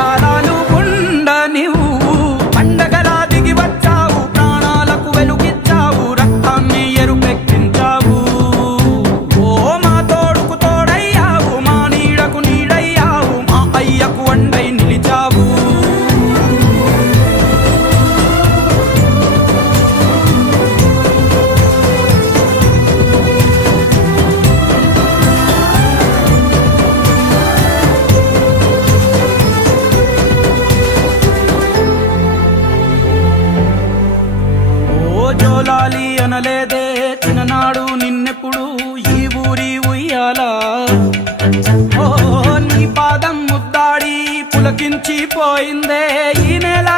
కలకాలాలు ఉండనివ్వు. పండగలా దిగి వచ్చావు, ప్రాణాలకు వెలుగిచ్చావు, రక్తాన్ని ఎరుపెక్కించావు. ఓ మా తోడుకు తోడయ్యావు, మా నీడకు నీడయ్యావు, మా అయ్యకు వండై నిలిచావు. జోలాలి అనలేదే చిన్ననాడు నిన్నెప్పుడు ఈ ఊరి ఉయ్యాల. ఓ నీ పాదం ముద్దాడి పులకించి పోయిందే ఈ నెల